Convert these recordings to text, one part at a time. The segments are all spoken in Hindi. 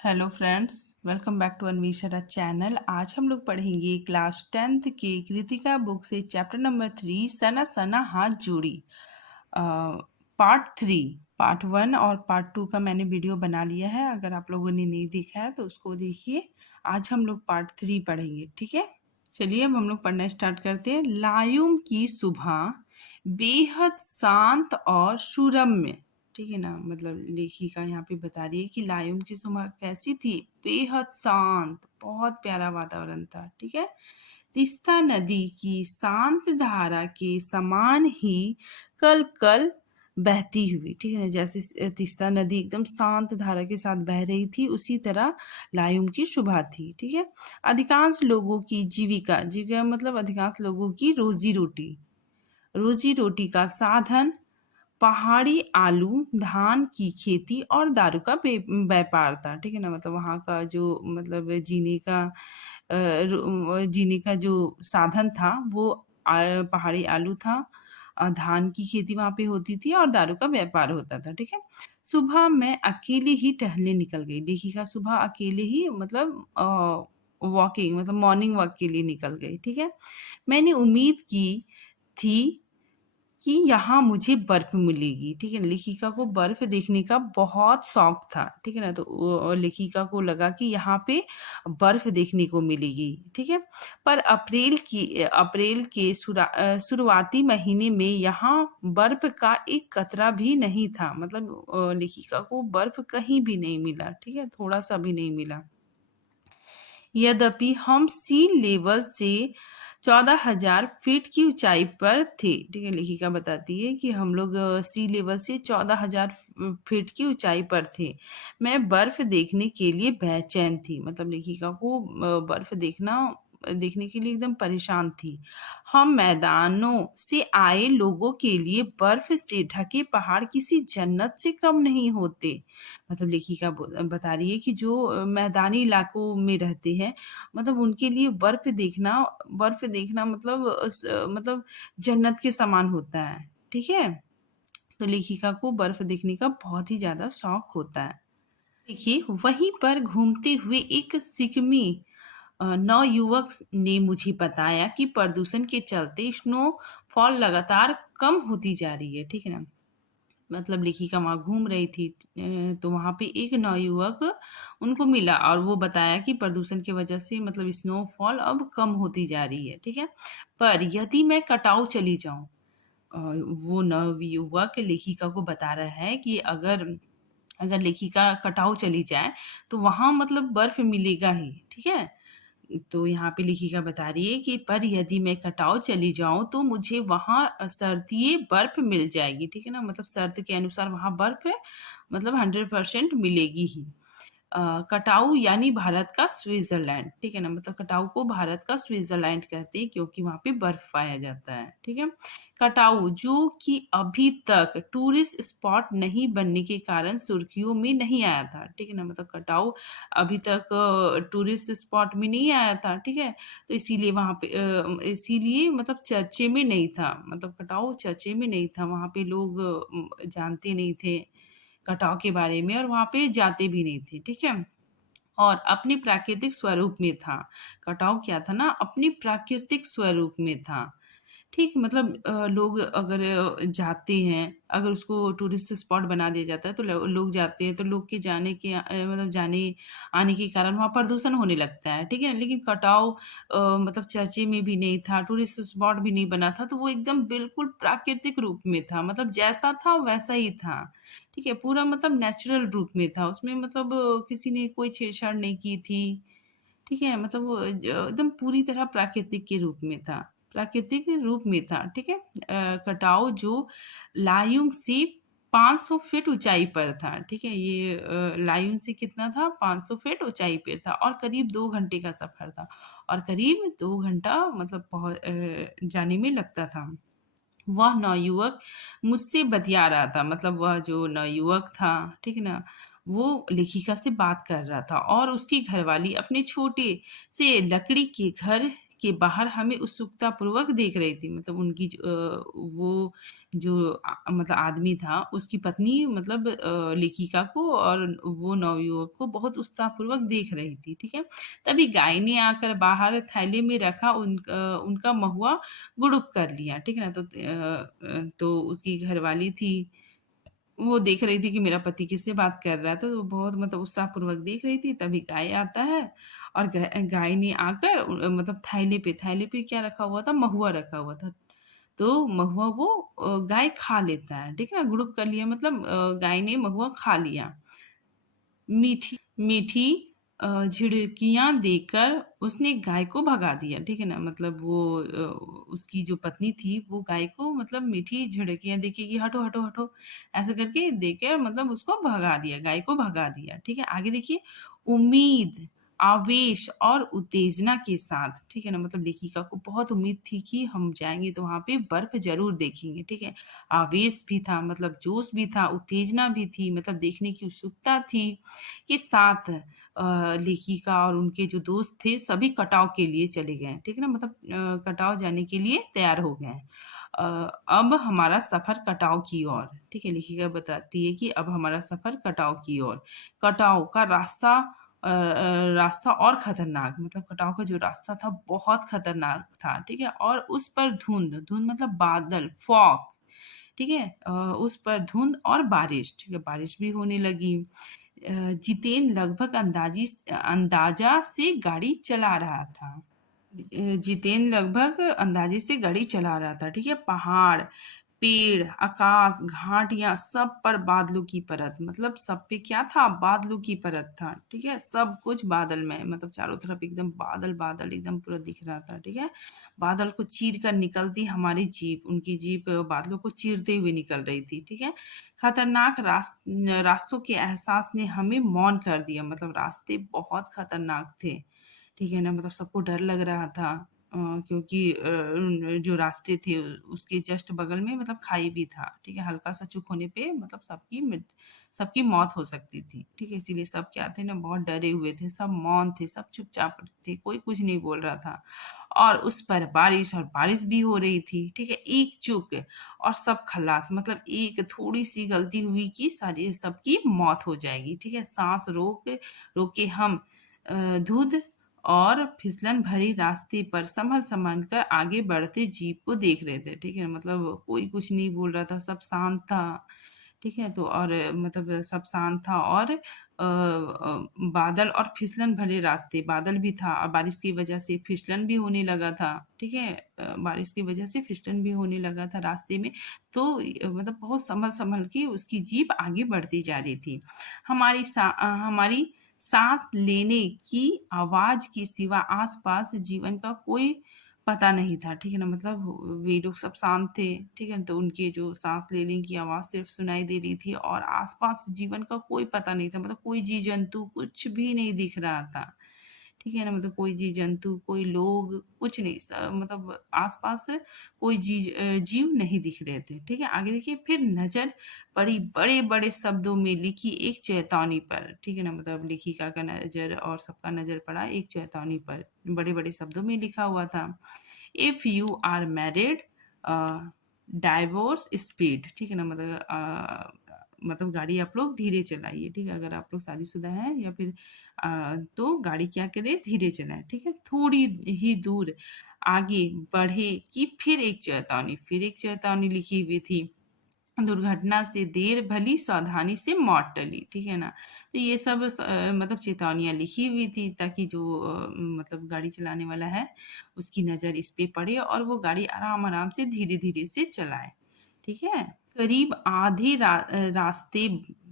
Hello friends, welcome back to Anveshara channel. आज हम लोग पढ़ेंगे क्लास 10th के कृतिका बुक से चैप्टर नंबर 3 सना सना हाथ जोड़ी। पार्ट 3, पार्ट 1 और पार्ट 2 का मैंने वीडियो बना लिया है। अगर आप लोगों ने नहीं देखा है तो उसको देखिए। आज हम लोग पार्ट 3 पढ़ेंगे, ठीक है। चलिए अब हम लोग पढ़ना स्टार्ट करते हैं। लायुम की सुबह बेहद शांत और सुरम्य, ठीक है ना। मतलब लेखिका यहाँ पे बता रही है कि लायुम की सुबह कैसी थी, बेहद शांत, बहुत प्यारा वातावरण था, ठीक है। तीस्ता नदी की शांत धारा के समान ही कल कल बहती हुई, ठीक है ना। जैसे तीस्ता नदी एकदम शांत धारा के साथ बह रही थी, उसी तरह लायुम की सुबह थी, ठीक है। अधिकांश लोगों की जीविका, जीविका मतलब अधिकांश लोगों की रोजी रोटी का साधन पहाड़ी आलू, धान की खेती और दारू का व्यापार था, ठीक है ना। मतलब वहाँ का जो मतलब जीने का जो साधन था वो पहाड़ी आलू था। धान की खेती वहाँ पे होती थी और दारू का व्यापार होता था, ठीक है। सुबह मैं अकेले ही टहलने निकल गई। लेखिका सुबह अकेले ही मतलब वॉकिंग मतलब मॉर्निंग वॉक के लिए निकल गई, ठीक है। मैंने उम्मीद की थी कि यहाँ मुझे बर्फ मिलेगी, ठीक है ना। लेखिका को बर्फ देखने का बहुत शौक था, ठीक है ना। तो लेखिका को लगा कि यहाँ पे बर्फ देखने को मिलेगी, ठीक है। पर अप्रैल के शुरुआती महीने में यहाँ बर्फ का एक कतरा भी नहीं था। मतलब लेखिका को बर्फ कहीं भी नहीं मिला, ठीक है, थोड़ा सा भी नहीं मिला। यद्यपि हम सी लेवल से 14,000 फीट की ऊंचाई पर थे, ठीक है। लेखिका बताती है कि हम लोग सी लेवल से 14,000 फीट की ऊंचाई पर थे। मैं बर्फ देखने के लिए बेचैन थी। मतलब लेखिका को बर्फ देखने के लिए एकदम परेशान थी। हम मैदानों से आए लोगों के लिए बर्फ से ढके पहाड़ किसी जन्नत से कम नहीं होते। मतलब लेखिका बता रही है कि जो मैदानी इलाकों में रहते हैं, मतलब उनके लिए बर्फ देखना मतलब जन्नत के समान होता है, ठीक है। तो लेखिका को बर्फ देखने का बहुत ही ज्यादा शौक होता है। देखिए, वहीं पर घूमते हुए एक सिक्किमी नवयुवक ने मुझे बताया कि प्रदूषण के चलते स्नोफॉल लगातार कम होती जा रही है, ठीक है ना। मतलब लेखिका वहाँ घूम रही थी, तो वहाँ पे एक नवयुवक उनको मिला और वो बताया कि प्रदूषण की वजह से मतलब स्नोफॉल अब कम होती जा रही है, ठीक है। पर यदि मैं कटाव चली जाऊं, वो नवयुवक लेखिका को बता रहा है कि अगर अगर लेखिका कटाव चली जाए तो वहां मतलब बर्फ मिलेगा ही, ठीक है। तो यहाँ पे लेखिका बता रही है कि पर यदि मैं कटाव चली जाऊं तो मुझे वहां शर्तीय बर्फ मिल जाएगी, ठीक है ना। मतलब शर्त के अनुसार वहां बर्फ मतलब 100% मिलेगी ही। कटाऊ यानी भारत का स्विट्जरलैंड, ठीक है ना। मतलब कटाऊ को भारत का स्विट्जरलैंड कहते हैं क्योंकि वहां पे बर्फ पाया जाता है, ठीक है। कटाऊ जो कि अभी तक टूरिस्ट स्पॉट नहीं बनने के कारण सुर्खियों में नहीं आया था, ठीक है ना। मतलब कटाऊ अभी तक टूरिस्ट स्पॉट में नहीं आया था, ठीक है। तो इसीलिए वहां पे इसीलिए मतलब चर्चे में नहीं था। मतलब कटाऊ चर्चे में नहीं था, वहां पे लोग जानते नहीं थे कटाव के बारे में और वहां पे जाते भी नहीं थे, ठीक है। और अपने प्राकृतिक स्वरूप में था। कटाव क्या था ना, अपने प्राकृतिक स्वरूप में था, ठीक। मतलब लोग अगर जाते हैं, अगर उसको टूरिस्ट स्पॉट बना दिया जाता है तो लोग जाते हैं, तो लोग के मतलब जाने आने के कारण वहाँ प्रदूषण होने लगता है, ठीक है। लेकिन कटाव मतलब चर्चे में भी नहीं था, टूरिस्ट स्पॉट भी नहीं बना था, तो वो एकदम बिल्कुल प्राकृतिक रूप में था। मतलब जैसा था वैसा ही था, ठीक है। पूरा मतलब नेचुरल रूप में था, उसमें मतलब किसी ने कोई छेड़छाड़ नहीं की थी, ठीक है। मतलब वो एकदम पूरी तरह प्राकृतिक रूप में था, ठीक है। कटाव जो लायुंग से 500 फीट ऊंचाई पर था, ठीक है। ये लायुंग से कितना था, 500 फीट ऊंचाई पे था और करीब 2 घंटे का सफर था और करीब 2 घंटा मतलब जाने में लगता था। वह नवयुवक मुझसे बतिया रहा था। मतलब वह जो नवयुवक था, ठीक है ना, वो लेखिका से बात कर रहा था और उसकी घरवाली अपने छोटे से लकड़ी के घर के बाहर हमें उत्सुकता पूर्वक देख रही थी। मतलब उनकी वो जो मतलब आदमी था, उसकी पत्नी मतलब लेखिका को और वो नवयुवक को बहुत उत्साहपूर्वक देख रही थी, ठीक है? तभी गाय ने आकर बाहर थैले में रखा उनका महुआ गुड़ुक कर लिया, ठीक है ना? तो उसकी घरवाली थी, वो देख रही थी कि मेरा पति किससे बात कर रहा है, तो वो बहुत मतलब उत्साहपूर्वक देख रही थी। तभी गाय आता है और गाय ने आकर मतलब थैले पे क्या रखा हुआ था? महुआ रखा हुआ था। तो महुआ वो गाय खा लेता है, ठीक है? गुड़ुक कर लिया मतलब गाय ने महुआ खा लिया। मीठी मीठी झिड़कियाँ देकर उसने गाय को भगा दिया, ठीक है ना? मतलब वो उसकी जो पत्नी थी, वो गाय को मतलब मीठी झिड़कियाँ देके कि हटो, हटो, हटो, ऐसा करके देके मतलब उसको भगा दिया, गाय को भगा दिया, ठीक है? आगे देखिए, उम्मीद, आवेश और उत्तेजना के साथ, ठीक है ना? मतलब लेखिका को बहुत उम्मीद थी कि हम जाएँगे तो वहाँ पे बर्फ ज़रूर देखेंगे, ठीक है? आवेश भी था, मतलब जोश भी था, उत्तेजना भी थी, मतलब देखने की उत्सुकता थी। के साथ लेखिका और उनके जो दोस्त थे सभी कटाव के लिए चले गए, ठीक है ना? मतलब कटाव जाने के लिए तैयार हो गए। अ, अब हमारा सफ़र कटाव की ओर, ठीक है? लेखिका बताती है कि अब हमारा सफ़र कटाव की ओर। कटाव का रास्ता और खतरनाक, मतलब कटाव का जो रास्ता था बहुत खतरनाक था, ठीक है? और उस पर धुंध, धुंध मतलब बादल, फॉग, ठीक है? उस पर धुंध और बारिश, ठीक है? बारिश भी होने लगी। जितेन लगभग अंदाजा से गाड़ी चला रहा था। जितेन लगभग अंदाजे से गाड़ी चला रहा था, ठीक है? पहाड़, पेड़, आकाश, घाटियाँ सब पर बादलों की परत, मतलब सब पे क्या था? बादलों की परत था, ठीक है? सब कुछ बादल में, मतलब चारों तरफ एकदम बादल बादल एकदम पूरा दिख रहा था, ठीक है? बादल को चीर कर निकलती हमारी जीप, उनकी जीप बादलों को चीरते हुए निकल रही थी, ठीक है? खतरनाक रास्तों के एहसास ने हमें मौन कर दिया, मतलब रास्ते बहुत खतरनाक थे, ठीक है ना? मतलब सबको डर लग रहा था क्योंकि जो रास्ते थे उसके जस्ट बगल में मतलब खाई भी था, ठीक है? हल्का-सा चूक होने पे मतलब सबकी मौत हो सकती थी, ठीक है? इसीलिए सब क्या थे ना, बहुत डरे हुए थे, सब मौन थे, सब चुपचाप थे, कोई कुछ नहीं बोल रहा था। और उस पर बारिश भी हो रही थी, ठीक है? एक चूक और सब खल्लास, मतलब एक थोड़ी-सी गलती हुई कि सारी सबकी मौत हो जाएगी, ठीक है? साँस रोक के हम धुंध और फिसलन भरे रास्ते पर संभल-संभल कर आगे बढ़ते जीप को देख रहे थे, ठीक है? मतलब कोई कुछ नहीं बोल रहा था, सब शांत था, ठीक है? तो और मतलब सब शांत था और बादल और फिसलन भरे रास्ते, बादल भी था और बारिश की वजह से फिसलन भी होने लगा था, ठीक है? बारिश की वजह से फिसलन भी होने लगा था रास्ते में, तो मतलब बहुत संभल-संभल के उसकी जीप आगे बढ़ती जा रही थी। हमारी साँस लेने की आवाज़ के सिवा आस-पास जीवन का कोई पता नहीं था, ठीक है ना? मतलब वे लोग सब शांत थे, ठीक है? तो उनकी जो साँस लेने की आवाज़ सिर्फ़ सुनाई दे रही थी और आस-पास जीवन का कोई पता नहीं था, मतलब कोई जीव-जंतु कुछ भी नहीं दिख रहा था। ठीक है ना? मतलब कोई जीव-जंतु, कोई लोग, कुछ नहीं मतलब आस-पास कोई जीव नहीं दिख रहे थे, ठीक है? आगे देखिए, फिर नज़र पड़ी बड़े-बड़े शब्दों में लिखी एक चेतावनी पर, ठीक है ना? मतलब लेखिका का नज़र और सबका नज़र पड़ा एक चेतावनी पर, बड़े-बड़े शब्दों में लिखा हुआ था। If you are married divorce speed, ठीक है ना? मतलब गाड़ी आप लोग धीरे चलाइए, ठीक है? अगर आप लोग शादीशुदा हैं या फिर तो गाड़ी क्या करें? धीरे चलाएँ, ठीक है? थोड़ी ही दूर आगे बढ़े कि फिर एक चेतावनी लिखी हुई थी। दुर्घटना से देर भली सावधानी से मौत टली, ठीक है ना? तो ये सब मतलब चेतावनियाँ लिखी हुई थी ताकि जो मतलब गाड़ी चलाने वाला है, उसकी नज़र इस पे पड़े और वो गाड़ी आराम-आराम से धीरे-धीरे से चलाए, ठीक है? करीब आधे रास्ते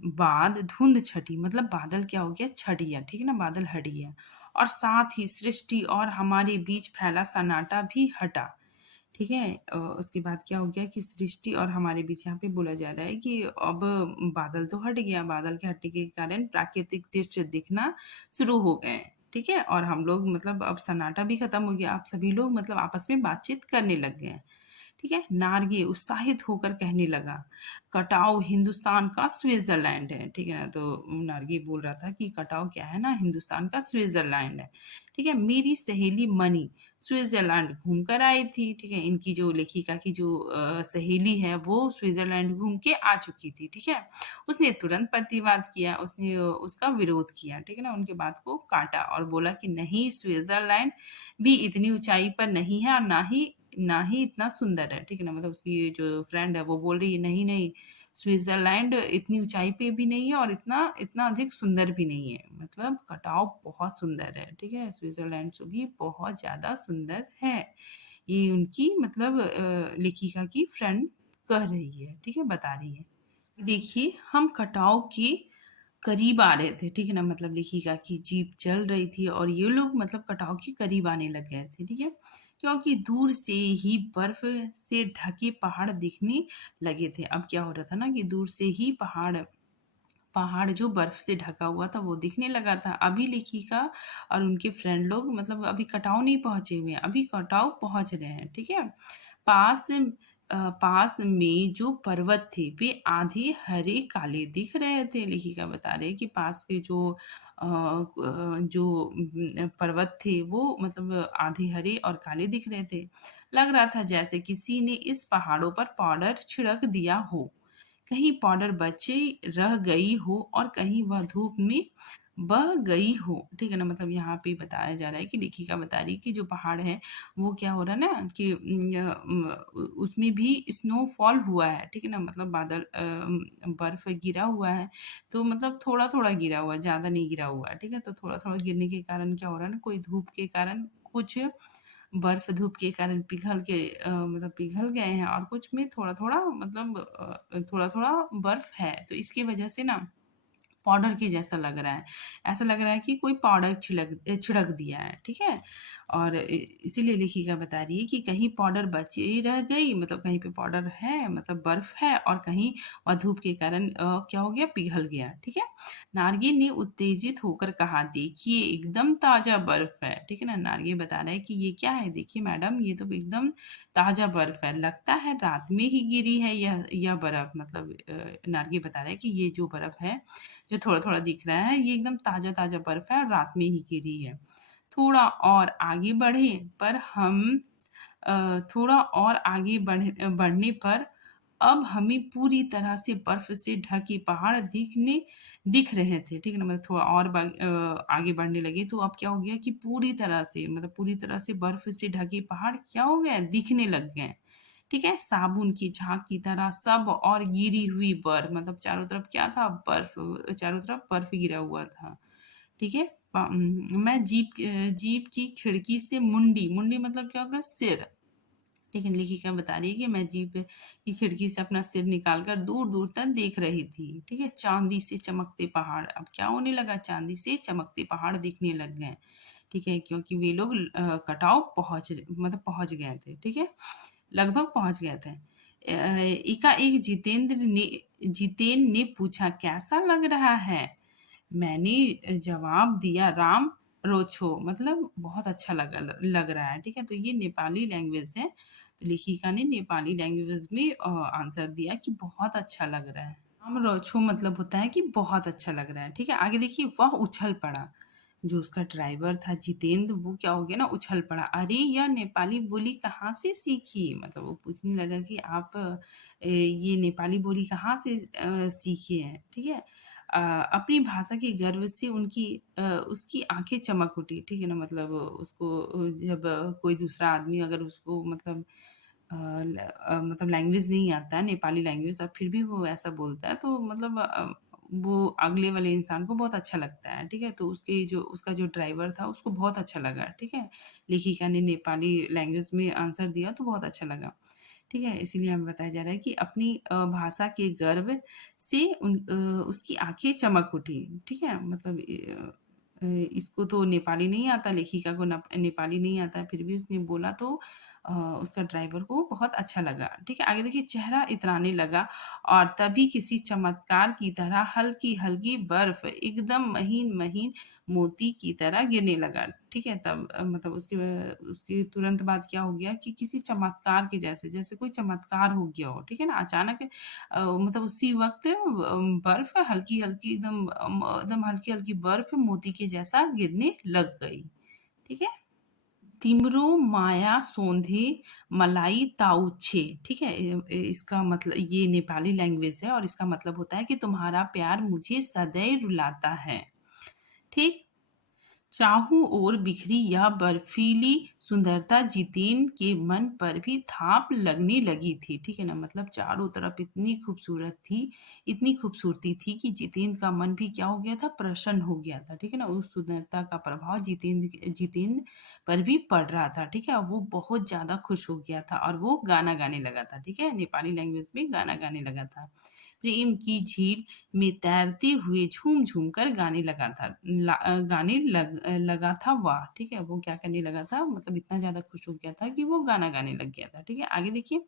बाद धुंध छटी, मतलब बादल क्या हो गया? छट गया, ठीक है ना? बादल हट गया और साथ ही सृष्टि और हमारे बीच फैला सन्नाटा भी हटा। ठीक है? उसके बाद क्या हो गया कि सृष्टि और हमारे बीच यहाँ पे बोला जा रहा है कि अब बादल तो हट गया, बादल के हटने के कारण प्राकृतिक दृश्य दिखना शुरू हो गए, ठीक है? और हम लोग मतलब अब सन्नाटा भी खत्म हो गया, अब सभी लोग मतलब आपस में बातचीत करने लग गए हैं, ठीक है। नार्गे उत्साहित होकर कहने लगा, कटाव हिंदुस्तान का स्विट्जरलैंड है, ठीक है ना। तो नार्गे बोल रहा था कि कटाव क्या है ना, हिंदुस्तान का स्विट्जरलैंड है, ठीक है। मेरी सहेली मनी स्विट्जरलैंड घूम कर आई थी, ठीक है। इनकी जो लेखिका की जो सहेली है वो स्विट्जरलैंड घूम के आ चुकी थी, ठीक है। उसने तुरंत प्रतिवाद किया, उसने उसका विरोध किया, ठीक है ना, उनके बात को काटा और बोला कि नहीं, स्विट्जरलैंड भी इतनी ऊंचाई पर नहीं है और ना ही इतना सुंदर है, ठीक है ना। मतलब उसकी जो फ्रेंड है वो बोल रही है नहीं नहीं, स्विट्जरलैंड इतनी ऊंचाई पे भी नहीं है और इतना इतना अधिक सुंदर भी नहीं है, मतलब कटाव बहुत सुंदर है, ठीक है। स्विट्जरलैंड से भी बहुत ज्यादा सुंदर है, ये उनकी मतलब लेखिका की फ्रेंड कह रही है, ठीक है, बता रही है। देखिए हम कटाव के करीब आ रहे थे, ठीक है ना। मतलब लेखिका की जीप चल रही थी और ये लोग मतलब कटाव के करीब आने लग गए थे, ठीक है। क्योंकि दूर से ही बर्फ से ढके पहाड़ दिखने लगे थे। अब क्या हो रहा था ना कि दूर से ही पहाड़ पहाड़ जो बर्फ से ढका हुआ था वो दिखने लगा था। अभी लेखिका और उनके फ्रेंड लोग मतलब अभी कटाव नहीं पहुंचे हुए हैं, अभी कटाव पहुंच रहे हैं, ठीक है। पास पास में जो पर्वत थे वे आधे हरे काले दिख रहे थे। लेखिका बता रहे हैं कि पास के जो पर्वत थे वो मतलब आधे हरे और काले दिख रहे थे। लग रहा था जैसे किसी ने इस पहाड़ों पर पाउडर छिड़क दिया हो, कहीं पाउडर बचे रह गई हो और कहीं वह धूप में बह गई हो, ठीक है ना। मतलब यहाँ पे बताया जा रहा है कि लेखिका बता रही है कि जो पहाड़ है वो क्या हो रहा है ना कि उसमें भी स्नोफॉल हुआ है, ठीक है ना। मतलब बादल बर्फ गिरा हुआ है, तो मतलब थोड़ा थोड़ा गिरा हुआ है, ज्यादा नहीं गिरा हुआ है, ठीक है। तो थोड़ा थोड़ा गिरने के कारण क्या हो रहा है ना, कोई धूप के कारण कुछ बर्फ धूप के कारण पिघल के मतलब पिघल गए हैं और कुछ में थोड़ा थोड़ा मतलब थोड़ा थोड़ा बर्फ है, तो इसकी वजह से ना पाउडर के जैसा लग रहा है। ऐसा लग रहा है कि कोई पाउडर छिड़क छिड़क दिया है, ठीक है। और इसीलिए लेखिका बता रही है कि कहीं पाउडर बची रह गई, मतलब कहीं पे पाउडर है मतलब बर्फ है और कहीं वह धूप के कारण क्या हो गया, पिघल गया, ठीक है। नार्गे ने उत्तेजित होकर कहा, देखिए एकदम ताजा बर्फ है, ठीक है ना। नार्गे बता रहा है कि ये क्या है, देखिए मैडम ये तो एकदम ताजा बर्फ है, लगता है रात में ही गिरी है यह बर्फ। मतलब नार्गे बता रहा है कि ये जो बर्फ है जो थोड़ा थोड़ा दिख रहा है ये एकदम ताजा ताजा बर्फ है और रात में ही गिरी है। थोड़ा और आगे बढ़े पर हम थोड़ा और आगे बढ़ने पर अब हमें पूरी तरह से बर्फ से ढके पहाड़ दिख रहे थे, ठीक है ना। मतलब थोड़ा और आगे बढ़ने लगे तो अब क्या हो गया कि पूरी तरह से मतलब पूरी तरह से बर्फ से ढके पहाड़ क्या हो गए, दिखने लग गए, ठीक है। साबुन की झाग की तरह सब और गिरी हुई बर्फ, मतलब चारों तरफ क्या था, बर्फ, चारों तरफ बर्फ गिरा हुआ था, ठीक है। मैं जीप की खिड़की से मुंडी मुंडी मतलब क्या होगा, सिर, ठीक है। लेखिका बता रही है कि मैं जीप की खिड़की से अपना सिर निकालकर दूर दूर तक देख रही थी, ठीक है। चांदी से चमकते पहाड़, अब क्या होने लगा, चांदी से चमकते पहाड़ दिखने लग गए, ठीक है। क्योंकि वे लोग कटाव पहुंच गए थे, ठीक है, लगभग पहुंच गए थे। एकाएक जितेन ने पूछा, कैसा लग रहा है। मैंने जवाब दिया, राम रोछो, मतलब बहुत अच्छा लग रहा है, ठीक है। तो ये नेपाली लैंग्वेज है, तो लेखिका ने नेपाली लैंग्वेज में आंसर दिया कि बहुत अच्छा लग रहा है। राम रोछो मतलब होता है कि बहुत अच्छा लग रहा है, ठीक है। आगे देखिए, वह उछल पड़ा, जो उसका ड्राइवर था जितेंद्र, वो क्या हो गया ना, उछल पड़ा। अरे यह नेपाली बोली कहाँ से सीखी, मतलब वो पूछने लगा कि आप ये नेपाली बोली कहाँ से सीखे हैं, ठीक है। अपनी भाषा के गर्व से उसकी आंखें चमक उठी, ठीक है ना। मतलब उसको जब कोई दूसरा आदमी अगर उसको मतलब मतलब लैंग्वेज नहीं आता है नेपाली लैंग्वेज और फिर भी वो ऐसा बोलता है तो मतलब वो अगले वाले इंसान को बहुत अच्छा लगता है, ठीक है। तो उसका जो ड्राइवर था उसको बहुत अच्छा लगा, ठीक है। लेखिका ने नेपाली लैंग्वेज में आंसर दिया तो बहुत अच्छा लगा, ठीक है। इसीलिए हमें बताया जा रहा है कि अपनी भाषा के गर्व से उसकी आंखें चमक उठी, ठीक है। मतलब इसको तो नेपाली नहीं आता, लेखिका को नेपाली नहीं आता, फिर भी उसने बोला तो उसका ड्राइवर को बहुत अच्छा लगा। ठीक है, आगे देखिए, चेहरा इतराने लगा और तभी किसी चमत्कार की तरह हल्की-हल्की बर्फ एकदम महीन-महीन मोती की तरह गिरने लगा। ठीक है, तब मतलब उसके तुरंत बाद क्या हो गया कि किसी चमत्कार के जैसे, जैसे कोई चमत्कार हो गया हो। ठीक है ना, अचानक मतलब उसी वक़्त बर्फ हल्की-हल्की एकदम हल्की-हल्की बर्फ मोती के जैसा गिरने लग गई। ठीक है? तिमरो माया सोंधे मलाई ताऊछे। ठीक है, इसका मतलब ये नेपाली लैंग्वेज है और इसका मतलब होता है कि तुम्हारा प्यार मुझे सदैव रुलाता है। ठीक, चाहू ओर बिखरी यह बर्फीली सुंदरता जितेन के मन पर भी थाप लगने लगी थी। ठीक है ना, मतलब चारों तरफ इतनी खूबसूरत थी, इतनी खूबसूरती थी कि जितेन का मन भी क्या हो गया था, प्रसन्न हो गया था। ठीक है ना, उस सुंदरता का प्रभाव जितेन पर भी पड़ रहा था। ठीक है, वो बहुत ज्यादा खुश हो गया था और वो गाना गाने लगा था। ठीक है, नेपाली लैंग्वेज में गाना गाने लगा था। प्रेम की झील में तैरते हुए झूम-झूम कर गाने लगा था वह। ठीक है? वो क्या करने लगा था, मतलब इतना ज़्यादा खुश हो गया था कि वो गाना गाने लग गया था। ठीक है? आगे देखिए,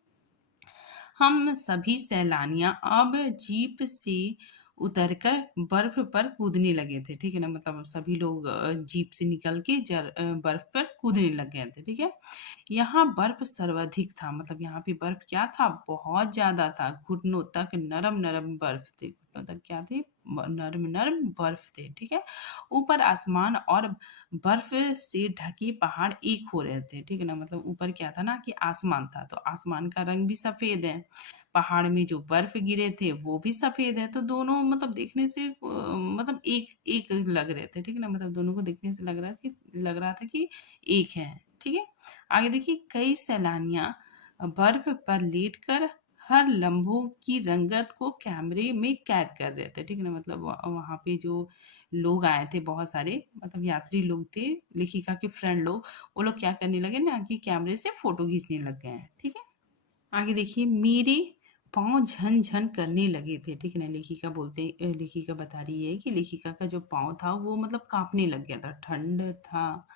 हम सभी सैलानियाँ अब जीप से उतरकर बर्फ पर कूदने लगे थे। ठीक है ना? मतलब सभी लोग जीप से निकल के बर्फ पर कूदने लग गए थे। ठीक है? यहाँ बर्फ सर्वाधिक था, मतलब यहाँ पे बर्फ क्या था, बहुत ज्यादा था। घुटनों तक नरम नरम बर्फ थे, घुटनों तक क्या थे, नरम नरम बर्फ थे। ठीक है, ऊपर आसमान और बर्फ से ढके पहाड़ एक हो रहे थे। ठीक है ना, मतलब ऊपर क्या था ना कि आसमान था, तो आसमान का रंग भी सफेद है, पहाड़ में जो बर्फ गिरे थे वो भी सफेद है, तो दोनों मतलब देखने से मतलब एक एक लग रहे थे। ठीक है ना, मतलब दोनों को देखने से लग रहा था कि एक है। ठीक है, आगे देखिए, कई सैलानियां बर्फ पर लेटकर हर लम्हों की रंगत को कैमरे में कैद कर रहे थे। ठीक है ना, मतलब वहां पे जो लोग आए थे, बहुत सारे मतलब यात्री लोग थे, लेखिका के फ्रेंड लोग, वो लोग क्या करने लगे ना कि कैमरे से फोटो खींचने लग गए हैं। ठीक है, आगे देखिए, मेरे पाँव झन-झन करने लगे थे। ठीक है ना, लेखिका बता रही है कि लेखिका का जो पाँव था वो मतलब काँपने लग गया था, ठंड था।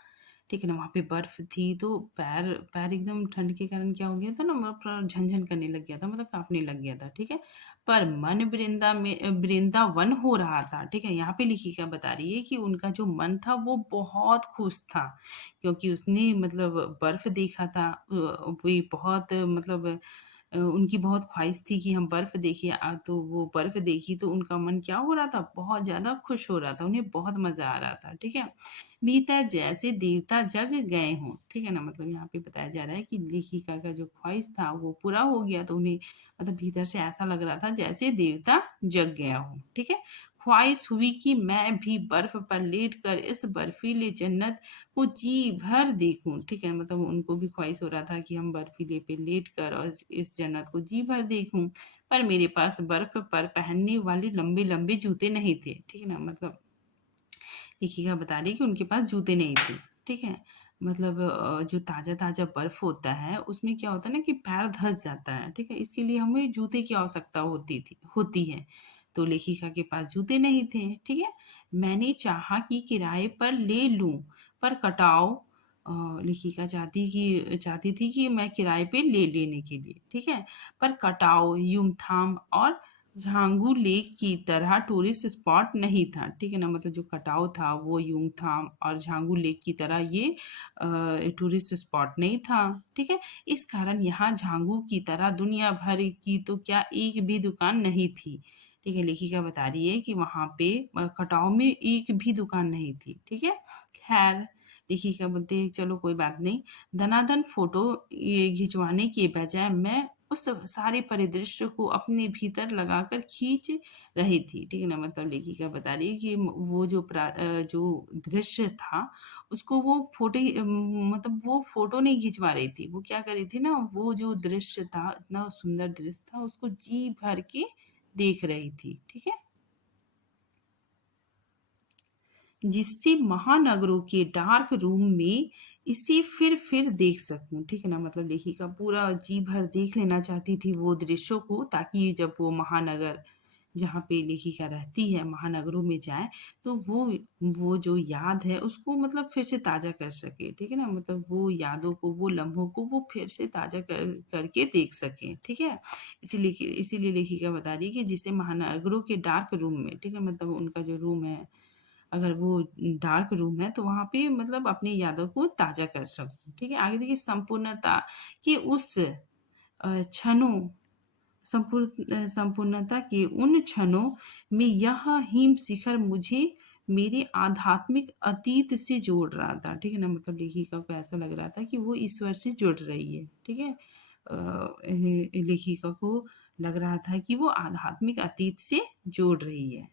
ठीक है ना, वहाँ पे बर्फ थी, तो पैर पैर एकदम ठंड के कारण क्या हो गया था ना, मतलब पूरा झन-झन करने लग गया था, मतलब काँपने लग गया था। ठीक है, पर मन वृंदावन हो रहा था। ठीक है, यहाँ पे लेखिका बता रही है कि उनका जो मन था वो बहुत खुश था, क्योंकि उसने मतलब बर्फ देखा था। वो बहुत मतलब उनकी बहुत ख्वाहिश थी कि हम बर्फ देखें, तो वो बर्फ देखी तो उनका मन क्या हो रहा था, बहुत ज़्यादा खुश हो रहा था, उन्हें बहुत मज़ा आ रहा था। ठीक है? भीतर जैसे देवता जग गए हों। ठीक है ना? मतलब यहाँ पे बताया जा रहा है कि लेखिका का जो ख्वाहिश था वो पूरा हो गया, तो उन्हें मतलब भीतर से ऐसा लग रहा था जैसे देवता जग गया हो। ठीक है? ख्वाहिश हुई कि मैं भी बर्फ पर लेटकर इस बर्फीली जन्नत को जी भर देखूं। ठीक है, मतलब उनको भी ख्वाहिश हो रहा था कि हम बर्फीले पे लेट कर और इस जन्नत को जी भर देखूं, पर मेरे पास बर्फ पर पहनने वाले लंबे लंबे जूते नहीं थे। ठीक है ना, मतलब लेखिका बता रही है कि उनके पास जूते नहीं थे। ठीक है, मतलब जो ताजा ताजा बर्फ होता है उसमें क्या होता है ना कि पैर धंस जाता है। ठीक है, इसके लिए हमें जूते की आवश्यकता होती है, तो लेखिका के पास जूते नहीं थे। ठीक है, मैंने चाहा कि किराए पर ले लूं, पर कटाव लेखिका चाहती थी कि मैं किराए पे ले लेने के लिए। ठीक है, पर कटाव, युमथाम और झांगू लेक की तरह टूरिस्ट स्पॉट नहीं था। ठीक है ना, मतलब जो कटाव था वो युमथाम और झांगू लेक की तरह ये टूरिस्ट स्पॉट नहीं था। ठीक है, इस कारण यहाँ झांगू की तरह दुनिया भर की तो क्या एक भी दुकान नहीं थी। ठीक है, लेखिका बता रही है कि वहां पे कटाव में एक भी दुकान नहीं थी। ठीक है, खैर लेखिका बोलते हैं चलो कोई बात नहीं, धनाधन फोटो ये खिंचवाने के बजाय मैं उस सारे परिदृश्य को अपने भीतर लगाकर खींच रही थी। ठीक है ना, मतलब लेखिका बता रही है कि वो जो दृश्य था उसको वो मतलब वो फोटो नहीं खिंचवा रही थी, वो क्या कर रही थी ना, वो जो दृश्य था, इतना सुंदर दृश्य था, उसको जी भर के देख रही थी। ठीक है, जिससे महानगरों के डार्क रूम में इसे फिर देख सकूं। ठीक है ना, मतलब लेखिका पूरा जी भर देख लेना चाहती थी वो दृश्यों को, ताकि जब वो महानगर जहाँ पे लेखिका रहती है महानगरों में जाए, तो वो जो याद है उसको मतलब फिर से ताज़ा कर सके, ठीक है ना? मतलब वो यादों को, वो लम्हों को वो फिर से ताज़ा करके देख सकें, ठीक है? इसीलिए लेखिका बता रही है कि जिसे महानगरों के डार्क रूम में, ठीक है? मतलब उनका जो रूम है, अगर वो डार्क रूम है तो वहाँ पे मतलब अपनी यादों को ताज़ा कर सकूँ, ठीक है? आगे देखिए संपूर्णता कि उस क्षणों संपूर्णता के उन क्षणों में यह हिम शिखर मुझे मेरे आध्यात्मिक अतीत से जोड़ रहा था, ठीक है ना? मतलब लेखिका को ऐसा लग रहा था कि वो ईश्वर से जुड़ रही है, ठीक है? लेखिका को लग रहा था कि वो आध्यात्मिक अतीत से जुड़ रही है,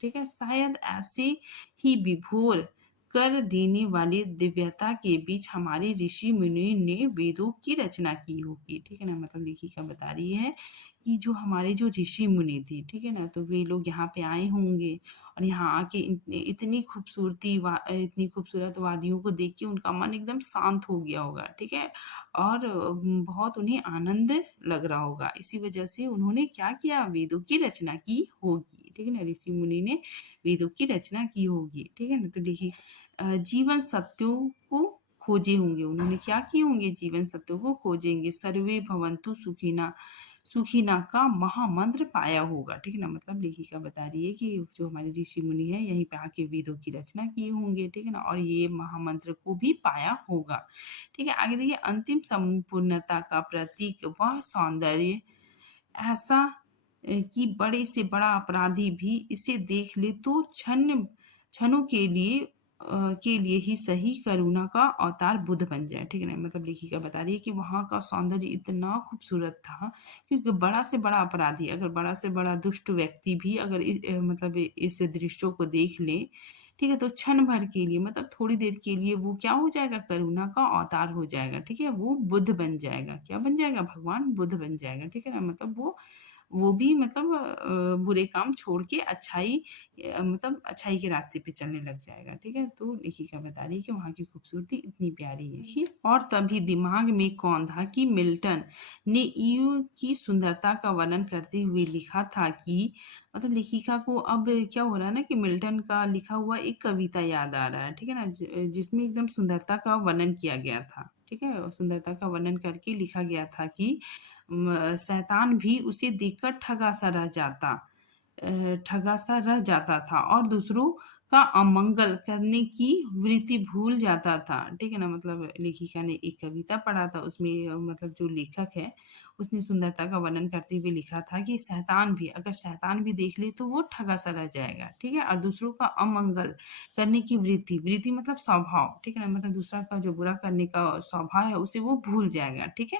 ठीक है? शायद ऐसे ही विभोर कर देने वाली दिव्यता के बीच हमारे ऋषि मुनि ने वेदों की रचना की होगी, ठीक है ना? मतलब लेखिका बता रही है कि जो हमारे जो ऋषि मुनि थे, ठीक है ना? तो वे लोग यहाँ पे आए होंगे और यहाँ आके इतनी खूबसूरत वादियों को देख के उनका मन एकदम शांत हो गया होगा, ठीक है? और बहुत उन्हें आनंद लग रहा होगा। इसी वजह से उन्होंने क्या किया? वेदों की रचना की होगी, ठीक है ना? ऋषि मुनि ने वेदों की रचना की होगी, ठीक है ना? तो देखिए जीवन सत्यों को खोजे होंगे, उन्होंने क्या किए होंगे? जीवन सत्यों को खोजेंगे। सर्वे भवन्तु सुखिना का महामंत्र पाया होगा, ठीक है ना? मतलब लेखिका बता रही है कि जो हमारे ऋषि मुनि है यहीं पे आके वेदों की रचना किए होंगे, ठीक है ना? और ये महामंत्र को भी पाया होगा, ठीक है? आगे देखिए अंतिम संपूर्णता का प्रतीक वह सौंदर्य ऐसा कि बड़े से बड़ा अपराधी भी इसे देख ले तो क्षणों के लिए ही सही करुणा का अवतार बुद्ध बन जाए, ठीक है ना? मतलब लेखिका बता रही है कि वहाँ का सौंदर्य इतना खूबसूरत था क्योंकि बड़ा से बड़ा अपराधी, अगर बड़ा से बड़ा दुष्ट व्यक्ति भी अगर मतलब इस दृश्यों को देख ले, ठीक है? तो क्षण भर के लिए मतलब थोड़ी देर के लिए वो क्या हो जाएगा? करुणा का अवतार हो जाएगा, ठीक है? वो बुद्ध बन जाएगा। क्या बन जाएगा? भगवान बुद्ध बन जाएगा, ठीक है ना? मतलब वो भी मतलब बुरे काम छोड़ के मतलब अच्छाई के रास्ते पे चलने लग जाएगा, ठीक है? तो लेखिका बता रही है कि वहाँ की खूबसूरती इतनी प्यारी है कि और तभी दिमाग में कौंधा कि मिल्टन ने ईयू की सुंदरता का वर्णन करते हुए लिखा था कि मतलब लेखिका को अब क्या हो रहा है ना कि मिल्टन का लिखा हुआ एक कविता याद आ रहा है, ठीक है ना? जिसमें एकदम सुंदरता का वर्णन किया गया था, ठीक है? और सुंदरता का वर्णन करके लिखा गया था कि शैतान भी उसे देखकर ठगा सा रह जाता था और दूसरों का अमंगल करने की वृत्ति भूल जाता था, ठीक है ना? मतलब लेखिका ने एक कविता पढ़ा था उसमें मतलब जो लेखक है उसने सुंदरता का वर्णन करते हुए लिखा था कि अगर शैतान भी देख ले तो वो ठगा सा रह जाएगा, ठीक है? और दूसरों का अमंगल करने की वृत्ति मतलब स्वभाव, ठीक है ना? मतलब दूसरा का जो बुरा करने का स्वभाव है उसे वो भूल जाएगा, ठीक है?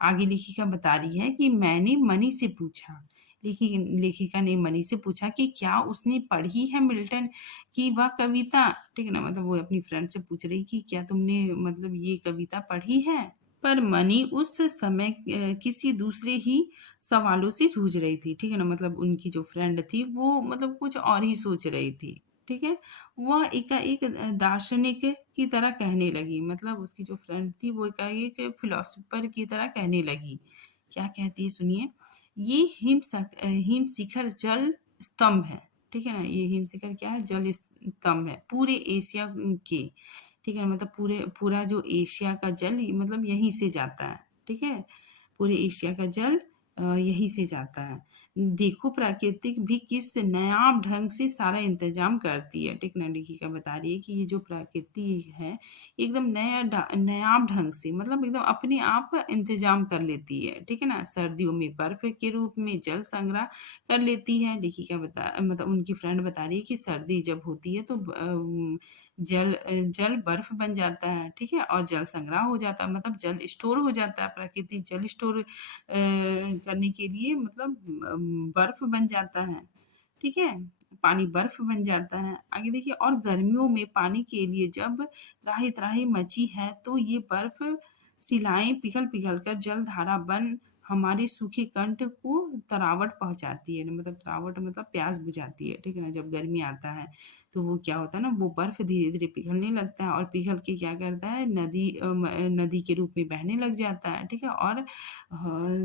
आगे लेखिका बता रही है कि मैंने मनी से पूछा, लेखिका ने मनी से पूछा कि क्या उसने पढ़ी है मिल्टन की वह कविता, ठीक है ना? मतलब वो अपनी फ्रेंड से पूछ रही कि क्या तुमने मतलब ये कविता पढ़ी है? पर मनी उस समय किसी दूसरे ही सवालों से जूझ रही थी, ठीक है ना? मतलब उनकी जो फ्रेंड थी वो मतलब कुछ और ही सोच रही थी, ठीक है? वह एकाएक दार्शनिक की तरह कहने लगी, मतलब उसकी जो फ्रेंड थी वो एकाएक फिलोसोफर की तरह कहने लगी। क्या कहती है सुनिए, ये हिम शिखर जल स्तंभ है, ठीक है ना? ये हिम शिखर क्या है? जल स्तंभ है पूरे एशिया के, ठीक है? मतलब पूरा जो एशिया का जल मतलब यहीं से जाता है, ठीक है? पूरे एशिया का जल यहीं से जाता है। देखो प्राकृतिक भी किस नायाब ढंग से सारा इंतज़ाम करती है, ठीक ना? लेखिका बता रही है कि ये जो प्रकृति है, एकदम नायाब ढंग से मतलब एकदम अपने आप इंतज़ाम कर लेती है, ठीक है ना? सर्दियों में बर्फ़ के रूप में जल संग्रह कर लेती है। लेखिका मतलब उनकी फ्रेंड बता रही है कि सर्दी जब होती है तो जल बर्फ बन जाता है, ठीक है? और जल संग्रह हो जाता है मतलब जल स्टोर हो जाता है, प्राकृतिक जल स्टोर करने के लिए मतलब बर्फ बन जाता है, ठीक है? पानी बर्फ बन जाता है। आगे देखिए और गर्मियों में पानी के लिए जब त्राहि-त्राहि मची है तो ये बर्फ शिलाएँ पिघल-पिघल कर जलधारा बन हमारे सूखे कंठ को तरावट पहुँचाती है, मतलब तरावट मतलब प्यास बुझाती है, ठीक है ना? जब गर्मी आता है, तो वो क्या होता है ना, वो बर्फ़ धीरे-धीरे पिघलने लगता है और पिघल के क्या करता है, नदी के रूप में बहने लग जाता है, ठीक है? और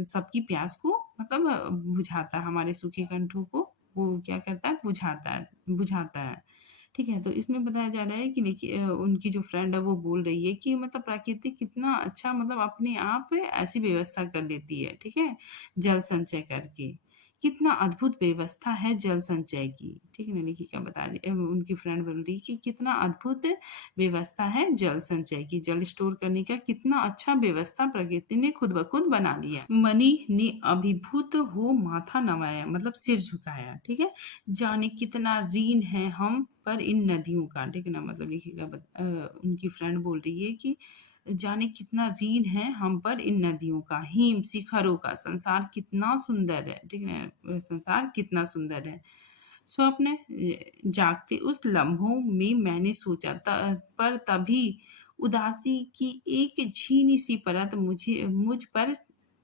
सबकी प्यास को मतलब बुझाता है, हमारे सूखे कंठों को वो क्या करता है, बुझाता है। ठीक है, तो इसमें बताया जा रहा है कि देखिए उनकी जो फ्रेंड है वो बोल रही है कि मतलब प्रकृति कितना अच्छा मतलब अपने आप ऐसी व्यवस्था कर लेती है, ठीक है? जल संचय करके। कितना अद्भुत व्यवस्था है जल संचय की, ठीक है ना? लेखिका बता रही उनकी फ्रेंड बोल रही है कि कितना अद्भुत व्यवस्था है जल संचय की, जल स्टोर करने का कितना अच्छा व्यवस्था प्रकृति ने खुद ब खुद बना लिया। मणि ने अभिभूत हो माथा नवाया मतलब सिर झुकाया, ठीक है? जाने कितना ऋण है हम पर इन नदियों का, ठीक है ना? मतलब देखिएगा उनकी फ्रेंड बोल रही है कि जाने कितना ऋण है हम पर इन नदियों का, हिम शिखरों का, संसार कितना सुंदर है, ठीक है ना? संसार कितना सुंदर है। स्वप्न जागते उस लम्हों में मैंने सोचा पर तभी उदासी की एक झीनी सी परत मुझ पर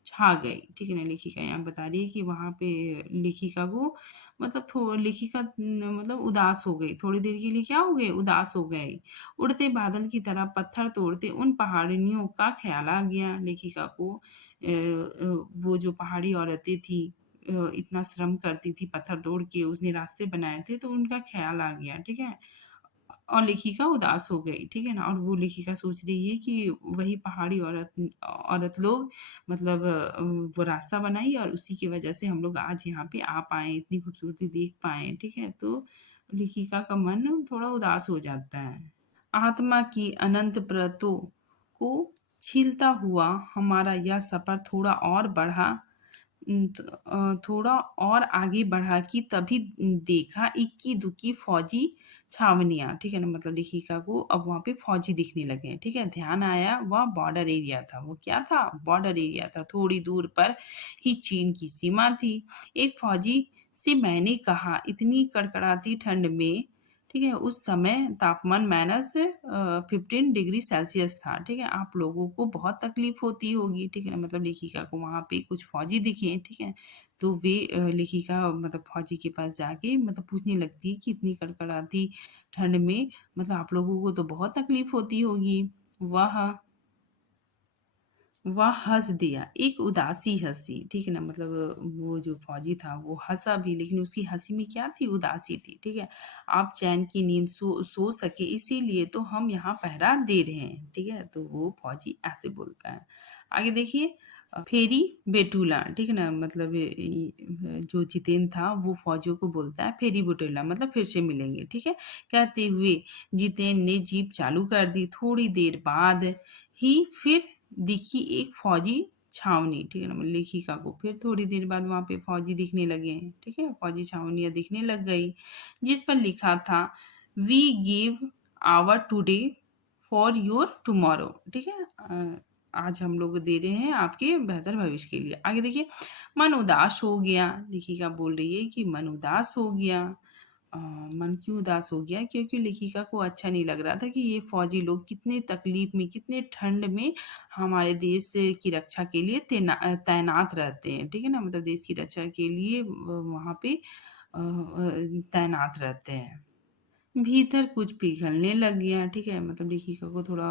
छा गई, ठीक है ना? लेखिका यहाँ बता रही है कि वहाँ पे लेखिका को मतलब लेखिका मतलब उदास हो गई, थोड़ी देर के लिए क्या हो गई, उदास हो गई। उड़ते बादल की तरह पत्थर तोड़ते उन पहाड़ियों का ख्याल आ गया लेखिका को। वो जो पहाड़ी औरतें थी, इतना श्रम करती थी, पत्थर तोड़ के उसने रास्ते बनाए थे, तो उनका ख्याल आ गया, ठीक है? और लेखिका उदास हो गई, ठीक है ना? और वो लेखिका सोच रही है कि वही पहाड़ी औरत औरत लोग मतलब वो रास्ता बनाई और उसी की वजह से हम लोग आज यहाँ पे आ पाए, इतनी खूबसूरती देख पाए, ठीक है? तो लेखिका का मन थोड़ा उदास हो जाता है। आत्मा की अनंत परतों को छीलता हुआ हमारा यह सफ़र थोड़ा और बढ़ा थोड़ा और आगे बढ़ा कि तभी देखा इक्की-दुक्की फ़ौजी छावनियाँ, ठीक है ना? मतलब लेखिका को अब वहाँ पे फ़ौजी दिखने लगे हैं, ठीक है? ध्यान आया वह बॉर्डर एरिया था, वो क्या था? बॉर्डर एरिया था, थोड़ी दूर पर ही चीन की सीमा थी। एक फ़ौजी से मैंने कहा, इतनी कड़कड़ाती ठंड में, ठीक है? उस समय तापमान माइनस 15 डिग्री सेल्सियस था, ठीक है? आप लोगों को बहुत तकलीफ़ होती होगी, ठीक है ना? मतलब लेखिका को वहाँ पे कुछ फ़ौजी दिखे, ठीक है? तो वे लेखिका मतलब फ़ौजी के पास जाके मतलब पूछने लगती है कि इतनी कड़कड़ाती ठंड में मतलब आप लोगों को तो बहुत तकलीफ़ होती होगी। वह वह हँस दिया, एक उदासी हँसी, ठीक है ना? मतलब वो जो फ़ौजी था वो हँसा भी लेकिन उसकी हँसी में क्या थी? उदासी थी, ठीक है? आप चैन की नींद सो सके इसीलिए तो हम यहाँ पहरा दे रहे हैं, ठीक है? तो वो फ़ौजी ऐसे बोलता है। आगे देखिए फेरी बेटुला, ठीक है ना? मतलब जो जितेंद्र था वो फ़ौजियों को बोलता है फेरी बेटुला मतलब फिर से मिलेंगे, ठीक है? कहते हुए जितेंद्र ने जीप चालू कर दी, थोड़ी देर बाद ही फिर दिखी एक फौजी छावनी, ठीक है ना? मतलब लेखिका को फिर थोड़ी देर बाद वहाँ पे फौजी दिखने लगे हैं, ठीक है? फौजी छावनियाँ दिखने लग गई, जिस पर लिखा था we give our today for your tomorrow, ठीक है? आज हम लोग दे रहे हैं आपके बेहतर भविष्य के लिए। आगे देखिए मन उदास हो गया, लेखिका बोल रही है कि मन उदास हो गया। मन क्यों उदास हो गया? क्योंकि लेखिका को अच्छा नहीं लग रहा था कि ये फ़ौजी लोग कितने तकलीफ़ में, कितने ठंड में हमारे देश की रक्षा के लिए तैनात रहते हैं, ठीक है ना? मतलब देश की रक्षा के लिए वहाँ पे तैनात रहते हैं। भीतर कुछ पिघलने लग गया, ठीक है? मतलब लेखिका को थोड़ा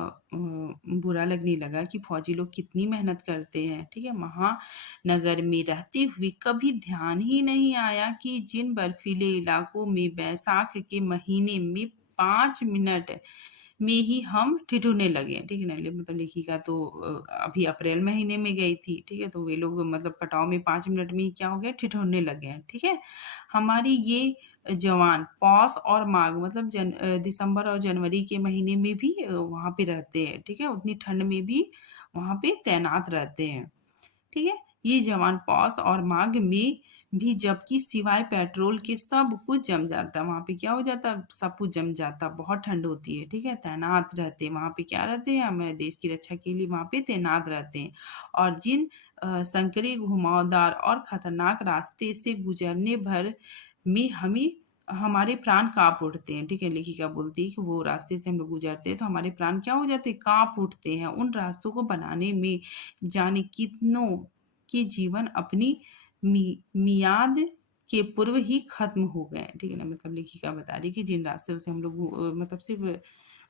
बुरा लगने लगा कि फ़ौजी लोग कितनी मेहनत करते हैं, ठीक है? महानगर में रहते हुए कभी ध्यान ही नहीं आया कि जिन बर्फीले इलाकों में बैसाख के महीने में 5 मिनट में ही हम ठिठुरने लगे, ठीक है ना? मतलब लेखिका तो अभी अप्रैल महीने में गई थी, ठीक है? तो वे लोग मतलब कटाव में 5 मिनट में ही क्या हो गया ठिठुरने लगे हैं, ठीक है? हमारी ये जवान पौष और माघ मतलब दिसंबर और जनवरी के महीने में भी वहाँ पे रहते हैं, ठीक है? उतनी ठंड में भी वहाँ पे तैनात रहते हैं, ठीक है? ये जवान पौष और माघ में भी जबकि सिवाय पेट्रोल के सब कुछ जम जाता है, वहाँ पे क्या हो जाता है? सब कुछ जम जाता है, बहुत ठंड होती है, ठीक है? तैनात रहते हैं, वहाँ पे क्या रहते हैं? हमारे देश की रक्षा के लिए वहाँ पे तैनात रहते हैं और जिन संकरे, घुमावदार और खतरनाक रास्ते से गुजरने भर में हमारे प्राण काँप उठते हैं, ठीक है? लेखिका बोलती है कि वो रास्ते से हम लोग गुजरते हैं तो हमारे प्राण क्या हो जाते हैं? काँप उठते हैं। उन रास्तों को बनाने में जाने के जीवन अपनी मियाद के पूर्व ही खत्म हो गए। ठीक है ना, मतलब लेखिका बता रही है कि जिन रास्तों से हम लोग मतलब सिर्फ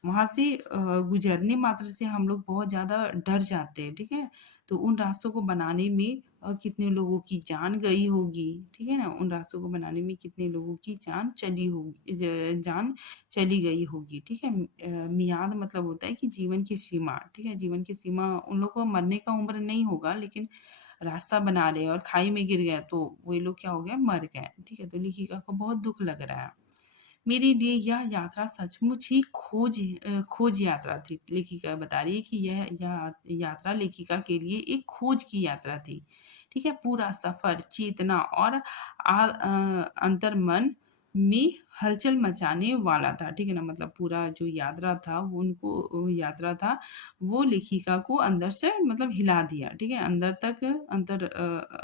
वहां से गुजरने मात्र से हम लोग बहुत ज्यादा डर जाते हैं। ठीक है, तो उन रास्तों को बनाने में कितने लोगों की जान गई होगी। ठीक है ना, उन रास्तों को बनाने में कितने लोगों की जान चली होगी, जान चली गई होगी। ठीक है, मियाद मतलब होता है कि जीवन की सीमा। ठीक है, जीवन की सीमा, उन लोगों को मरने का उम्र नहीं होगा, लेकिन रास्ता बना रहे हैं और खाई में गिर गए तो वही लोग क्या हो गए, मर गए। ठीक है, तो लेखिका को बहुत दुख लग रहा है। मेरे लिए यह यात्रा सचमुच ही खोज यात्रा थी। लेखिका बता रही है कि यह यात्रा लेखिका के लिए एक खोज की यात्रा थी। ठीक है, पूरा सफर चेतना और अंतर्मन में हलचल मचाने वाला था। ठीक है ना, मतलब पूरा जो यात्रा था वो यात्रा था वो लेखिका को अंदर से मतलब हिला दिया। ठीक है, अंदर तक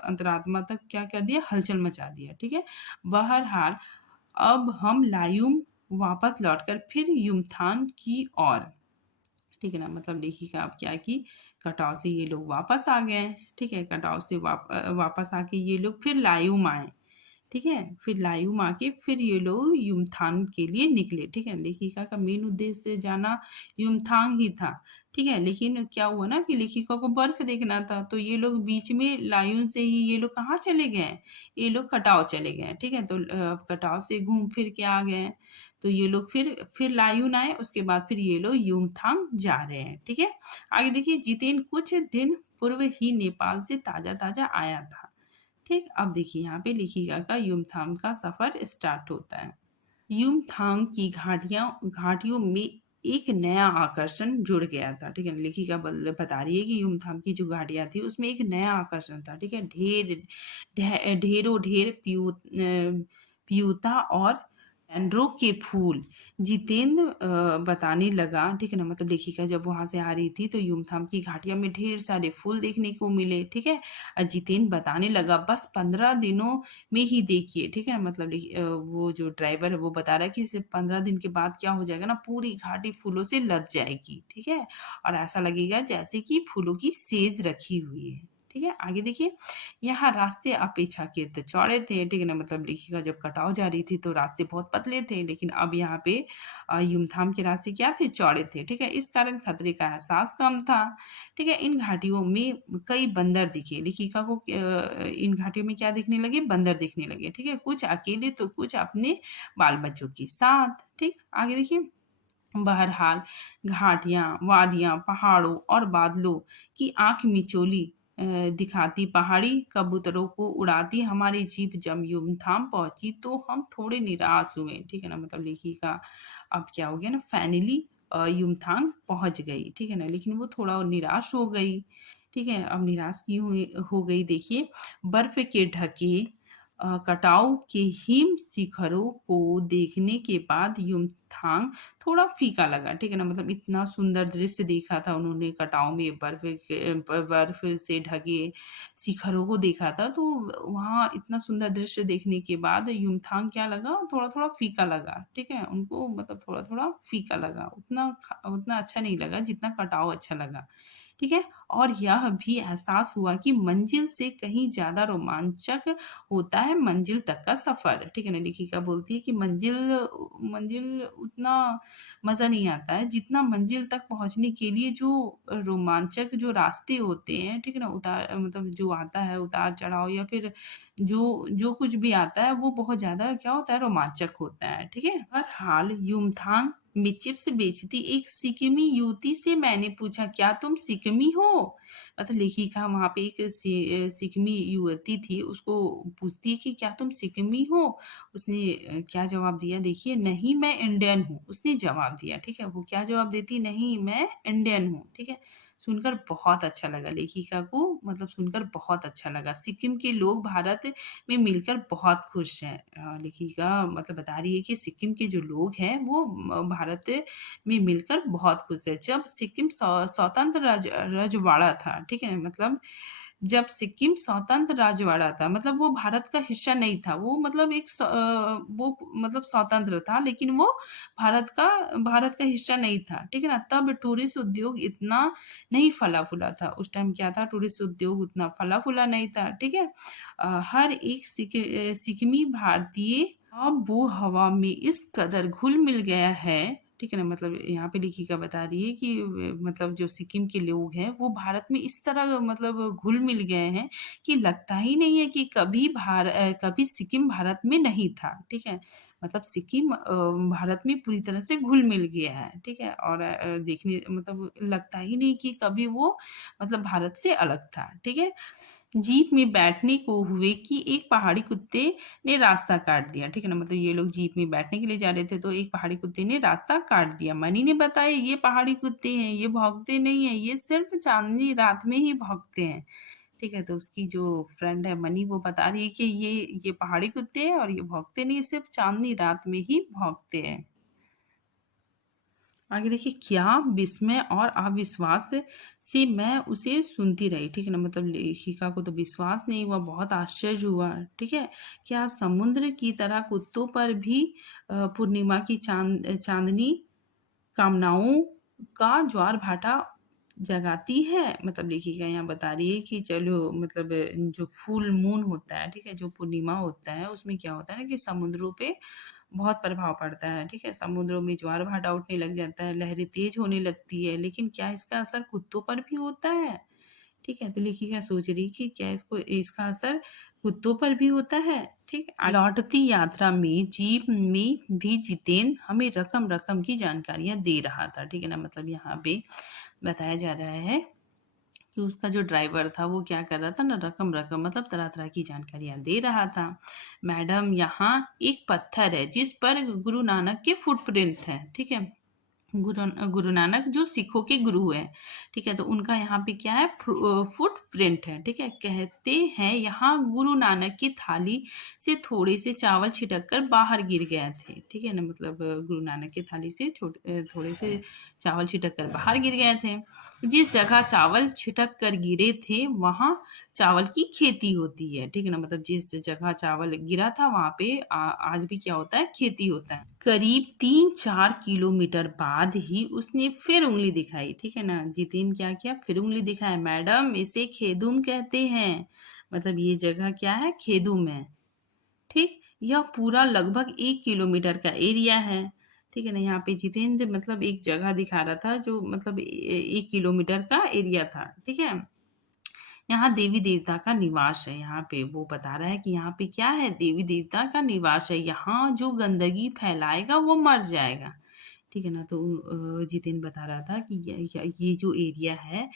अंतरात्मा तक क्या कर दिया, हलचल मचा दिया। ठीक है, बहरहाल अब हम लायूम वापस लौटकर फिर युमथांग की ओर। ठीक है ना, मतलब लेखिका अब क्या की, कटाव से ये लोग वापस आ गए। ठीक है, कटाव से वापस आके ये लोग फिर लायूम आए। ठीक है, फिर लायूम आके फिर ये लोग युमथांग के लिए निकले। ठीक है, लेखिका का मेन उद्देश्य जाना युमथांग ही था। ठीक है, लेकिन क्या हुआ ना कि लेखिका को बर्फ देखना था, तो ये लोग बीच में लायून से ही ये लोग कहाँ चले गए, ये लोग कटाव चले गए। ठीक है, तो कटाव से घूम फिर के आ गए, तो ये लोग फिर लायून आए, उसके बाद फिर ये लोग युमथांग जा रहे हैं। ठीक है, आगे देखिए, जितेन कुछ दिन पूर्व ही नेपाल से ताजा ताजा आया था। ठीक, अब देखिए यहाँ पे लेखिका का युमथांग का सफर स्टार्ट होता है। युमथांग की घाटियों में एक नया आकर्षण जुड़ गया था। ठीक है, लेखिका बता रही है कि युमथांग की जो घाटियां थी उसमें एक नया आकर्षण था। ठीक है, ढेरों ढेर पीयूता और एंड्रो के फूल। जितेंद्र बताने लगा। ठीक है ना, मतलब लेखिका जब वहां से आ रही थी तो युमथांग की घाटिया में ढेर सारे फूल देखने को मिले। ठीक है, और जितेंद्र बताने लगा बस 15 दिनों में ही देखिए। ठीक है, मतलब वो जो ड्राइवर है वो बता रहा है कि सिर्फ 15 दिन के बाद क्या हो जाएगा ना, पूरी घाटी फूलों से लद जाएगी। ठीक है, और ऐसा लगेगा जैसे कि फूलों की सेज रखी हुई है। ठीक है, आगे देखिए, यहाँ रास्ते अपेक्षाकृत चौड़े थे। ठीक है ना, मतलब लेखिका जब कटाव जा रही थी तो रास्ते बहुत पतले थे, लेकिन अब यहाँ पे युमथाम के रास्ते क्या थे, चौड़े थे। ठीक है, इस कारण खतरे का एहसास कम था। ठीक है, इन घाटियों में कई बंदर दिखे। लेखिका को इन घाटियों में क्या दिखने लगे, बंदर दिखने लगे। ठीक है, कुछ अकेले तो कुछ अपने बाल बच्चों के साथ। ठीक, आगे देखिए, बहरहाल घाटियां, वादियां, पहाड़ों और बादलों की आंख मिचोली दिखाती पहाड़ी कबूतरों को उड़ाती हमारी जीप जब युमथाम पहुंची तो हम थोड़े निराश हुए। ठीक है ना, मतलब लेखिका अब क्या हो गया ना, फाइनली युमथांग पहुंच गई। ठीक है ना, लेकिन वो थोड़ा निराश हो गई। ठीक है, अब निराश की हुई हो गई। देखिए, बर्फ के ढके कटाव के हिम शिखरों को देखने के बाद युमथांग थोड़ा फीका लगा। ठीक है ना, मतलब इतना सुंदर दृश्य देखा था उन्होंने, कटाव में बर्फ से ढके शिखरों को देखा था, तो वहाँ इतना सुंदर दृश्य देखने के बाद युमथांग क्या लगा, थोड़ा थोड़ा फीका लगा। ठीक है, उनको मतलब थोड़ा थोड़ा फीका लगा, उतना अच्छा नहीं लगा जितना कटाव अच्छा लगा। ठीक है, और यह भी एहसास हुआ कि मंजिल से कहीं ज्यादा रोमांचक होता है मंजिल तक का सफर। ठीक है ना, लेखिका बोलती है कि मंजिल मंजिल उतना मजा नहीं आता है जितना मंजिल तक पहुंचने के लिए जो रोमांचक जो रास्ते होते हैं। ठीक है ना, उतार मतलब जो आता है उतार चढ़ाव या फिर जो जो कुछ भी आता है वो बहुत ज्यादा क्या होता है, रोमांचक होता है। ठीक है, हर हाल युमथांग में चिप्स बेचती एक सिक्किमी युवती से मैंने पूछा, क्या तुम सिक्किमी हो? मतलब लेखिका वहां पे एक सिक्किमी युवती थी, उसको पूछती है कि क्या तुम सिक्किमी हो? उसने क्या जवाब दिया, देखिए, नहीं मैं इंडियन हूँ, उसने जवाब दिया। ठीक है, वो क्या जवाब देती, नहीं मैं इंडियन हूँ। ठीक है, सुनकर बहुत अच्छा लगा लेखिका को, मतलब सुनकर बहुत अच्छा लगा। सिक्किम के लोग भारत में मिलकर बहुत खुश हैं। लेखिका मतलब बता रही है कि सिक्किम के जो लोग हैं वो भारत में मिलकर बहुत खुश है। जब सिक्किम स्वतंत्र रजवाड़ा था। ठीक है, मतलब जब सिक्किम स्वतंत्र राज्यवाड़ा था, मतलब वो भारत का हिस्सा नहीं था, वो मतलब वो मतलब स्वतंत्र था, लेकिन वो भारत का हिस्सा नहीं था, ठीक है ना। तब टूरिस्ट उद्योग इतना नहीं फला फूला था। उस टाइम क्या था, टूरिस्ट उद्योग उतना फला फूला नहीं था, ठीक है। हर एक सिक्किमी भारतीय अब वो हवा में इस कदर घुल मिल गया है, ठीक है ना। मतलब यहाँ पे लेखिका बता रही है कि मतलब जो सिक्किम के लोग हैं वो भारत में इस तरह मतलब घुल मिल गए हैं कि लगता ही नहीं है कि कभी सिक्किम भारत में नहीं था, ठीक है। मतलब सिक्किम भारत में पूरी तरह से घुल मिल गया है, ठीक है। और देखने मतलब लगता ही नहीं कि कभी वो मतलब भारत से अलग था, ठीक है। जीप में बैठने को हुए कि एक पहाड़ी कुत्ते ने रास्ता काट दिया, ठीक है ना। मतलब ये लोग जीप में बैठने के लिए जा रहे थे, तो एक पहाड़ी कुत्ते ने रास्ता काट दिया। मनी ने बताया, ये पहाड़ी कुत्ते हैं, ये भौंकते नहीं है, ये सिर्फ चांदनी रात में ही भौंकते हैं, ठीक है। तो उसकी जो फ्रेंड है मनी, वो बता रही है कि ये पहाड़ी कुत्ते हैं और ये भौंकते नहीं, सिर्फ चांदनी रात में ही भौंकते हैं। आगे देखिए, क्या विस्मय और अविश्वास से मैं उसे सुनती रही, ठीक है ना। मतलब लेखिका को तो विश्वास नहीं हुआ, बहुत आश्चर्य हुआ, ठीक है। क्या समुद्र की तरह कुत्तों पर भी पूर्णिमा की चांदनी कामनाओं का ज्वार भाटा जगाती है। मतलब लेखिका यहाँ बता रही है कि चलो मतलब जो फुल मून होता है, ठीक है, जो पूर्णिमा होता है, उसमें क्या होता है ना कि समुद्रों पे बहुत प्रभाव पड़ता है, ठीक है। समुद्रों में ज्वार भाटा उठने लग जाता है, लहरें तेज होने लगती है, लेकिन क्या इसका असर कुत्तों पर भी होता है, ठीक है। तो लेखिका सोच रही कि क्या इसका असर कुत्तों पर भी होता है, ठीक है। लौटती यात्रा में जीप में भी जितेन हमें रकम रकम की जानकारियां दे रहा था, ठीक है ना। मतलब यहाँ पे बताया जा रहा है कि उसका जो ड्राइवर था वो क्या कर रहा था ना, रकम रकम मतलब तरह तरह की जानकारियां दे रहा था। मैडम, यहाँ एक पत्थर है जिस पर गुरु नानक के फुटप्रिंट है, ठीक है। गुरु नानक जो सिखों के गुरु है, ठीक है। तो उनका यहाँ पे क्या है, फुट प्रिंट है, ठीक है। कहते हैं यहाँ गुरु नानक की थाली से थोड़े से चावल छिटक कर बाहर गिर गए थे, ठीक है ना। मतलब गुरु नानक की थाली से थोड़े से चावल छिटक कर बाहर गिर गए थे। जिस जगह चावल छिटक कर गिरे थे वहां चावल की खेती होती है, ठीक है ना। मतलब जिस जगह चावल गिरा था वहां पे आज भी क्या होता है, खेती होता है। करीब 3-4 किलोमीटर बाद ही उसने फिर उंगली दिखाई, ठीक है ना। जितिन क्या किया, फिर उंगली दिखाया। मैडम, इसे खेदुम कहते हैं। मतलब ये जगह क्या है, खेदुम है, ठीक। यह पूरा लगभग 1 किलोमीटर का एरिया है, ठीक है ना। यहाँ पे जितेंद्र मतलब एक जगह दिखा रहा था जो मतलब 1 किलोमीटर का एरिया था, ठीक है। यहाँ देवी देवता का निवास है, यहाँ पे वो बता रहा है कि यहाँ पे क्या है, देवी देवता का निवास है। यहाँ जो गंदगी फैलाएगा वो मर जाएगा, ठीक है ना। तो जितेन बता रहा था कि ये जो एरिया है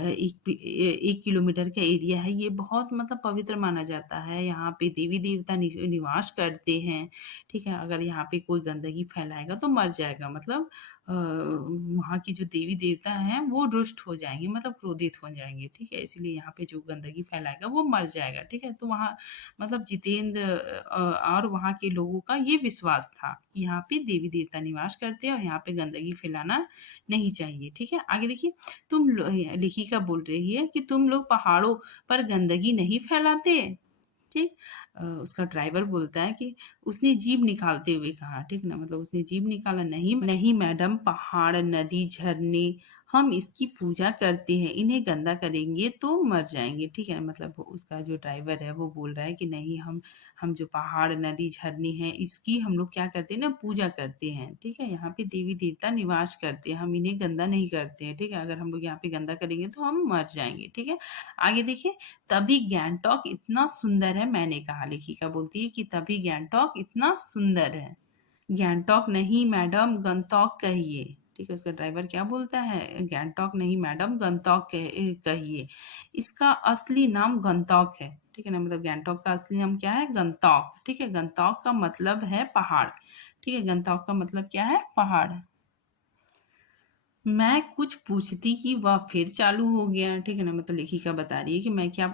1 किलोमीटर का एरिया है, ये बहुत मतलब पवित्र माना जाता है। यहाँ पे देवी देवता निवास करते हैं, ठीक है। अगर यहाँ पे कोई गंदगी फैलाएगा तो मर जाएगा, मतलब वहाँ की जो देवी देवता हैं वो रुष्ट हो जाएंगे, मतलब क्रोधित हो जाएंगे, ठीक है। इसलिए यहाँ पे जो गंदगी फैलाएगा वो मर जाएगा, ठीक है। तो वहाँ मतलब जितेंद्र और वहाँ के लोगों का ये विश्वास था कि यहाँ पे देवी देवता निवास करते हैं और यहाँ पे गंदगी फैलाना नहीं चाहिए, ठीक है। आगे देखिए, लेखिका बोल रही है कि तुम लोग पहाड़ों पर गंदगी नहीं फैलाते, ठीक। उसका ड्राइवर बोलता है कि उसने जीभ निकालते हुए कहा, ठीक ना। मतलब उसने जीभ निकाला, नहीं नहीं मैडम, पहाड़ नदी झरने हम इसकी पूजा करते हैं, इन्हें गंदा करेंगे तो मर जाएंगे, ठीक है। मतलब उसका जो ड्राइवर है वो बोल रहा है कि नहीं, हम जो पहाड़ नदी झरने हैं इसकी हम लोग क्या करते हैं ना, पूजा करते हैं, ठीक है। यहाँ पे देवी देवता निवास करते हैं, हम इन्हें गंदा नहीं करते हैं, ठीक है। अगर हम लोग यहाँ पे गंदा करेंगे तो हम मर जाएंगे, ठीक है। आगे देखिए, तभी गैंगटॉक इतना सुंदर है, मैंने कहा। लेखिका बोलती है कि तभी गैंगटॉक इतना सुंदर है। गैंगटॉक नहीं मैडम, गंगटॉक कहिए, ठीक है। उसका ड्राइवर क्या बोलता है, गैंगटॉक नहीं मैडम, गंगटॉक कहिए, इसका असली नाम गंगटॉक है, ठीक है ना। मतलब गैंगटॉक का असली नाम क्या है, गंगटॉक, ठीक है। गंगटॉक का मतलब है पहाड़, ठीक है। गंगटॉक का मतलब क्या है, पहाड़। मैं कुछ पूछती कि वह फिर चालू हो गया, ठीक है ना। मतलब लेखिका बता रही है कि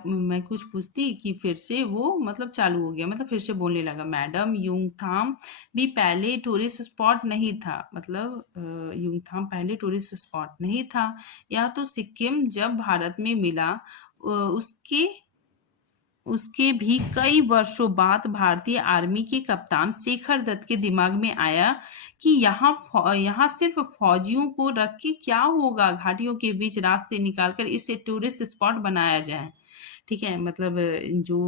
मैं कुछ पूछती कि फिर से वो मतलब चालू हो गया, मतलब फिर से बोलने लगा। मैडम, यूंगथाम भी पहले टूरिस्ट स्पॉट नहीं था, मतलब यूंगथाम पहले टूरिस्ट स्पॉट नहीं था। यह तो सिक्किम जब भारत में मिला उसके उसके भी कई वर्षों बाद भारतीय आर्मी के कप्तान शेखर दत्त के दिमाग में आया कि यहाँ सिर्फ फौजियों को रख के क्या होगा, घाटियों के बीच रास्ते निकालकर इसे टूरिस्ट स्पॉट बनाया जाए। ठीक है, मतलब जो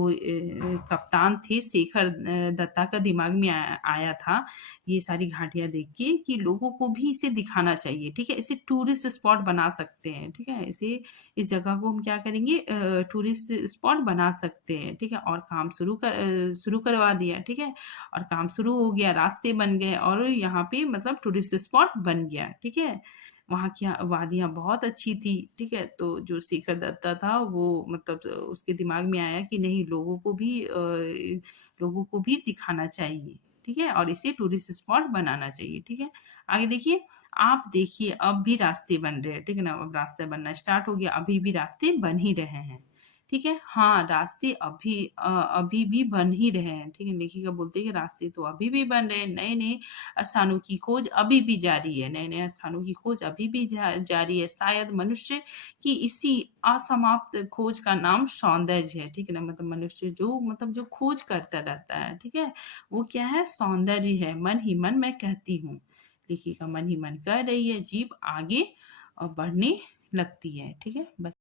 कप्तान थे शेखर दत्ता का दिमाग में आया था ये सारी घाटियां देख के कि लोगों को भी इसे दिखाना चाहिए। ठीक है, इसे टूरिस्ट स्पॉट बना सकते हैं। ठीक है, इस जगह को हम क्या करेंगे, टूरिस्ट स्पॉट बना सकते हैं। ठीक है, और काम शुरू करवा दिया। ठीक है, और काम शुरू हो गया, रास्ते बन गए और यहाँ पे मतलब टूरिस्ट स्पॉट बन गया। ठीक है, वहाँ की वादियाँ बहुत अच्छी थी। ठीक है, तो जो शेखर दत्ता था वो मतलब उसके दिमाग में आया कि नहीं, लोगों को भी दिखाना चाहिए। ठीक है, और इसे टूरिस्ट स्पॉट बनाना चाहिए। ठीक है, आगे देखिए, आप देखिए अब भी रास्ते बन रहे हैं। ठीक है ना, अब रास्ते बनना स्टार्ट हो गया, अभी भी रास्ते बन ही रहे हैं। ठीक है, हाँ, रास्ते अभी भी बन ही रहे हैं। ठीक है, लेखिका बोलते हैं कि रास्ते तो अभी भी बन रहे हैं, नए नए स्थानों की खोज अभी भी जारी है, नए नए स्थानों की खोज अभी भी जारी है। शायद मनुष्य की इसी असमाप्त खोज का नाम सौंदर्य है। ठीक है ना, मतलब मनुष्य जो खोज करता रहता है। ठीक है, वो क्या है, सौंदर्य है। मन ही मन मैं कहती हूँ, लेखिका मन ही मन कह रही है, जीव आगे बढ़ने लगती है। ठीक है, बस।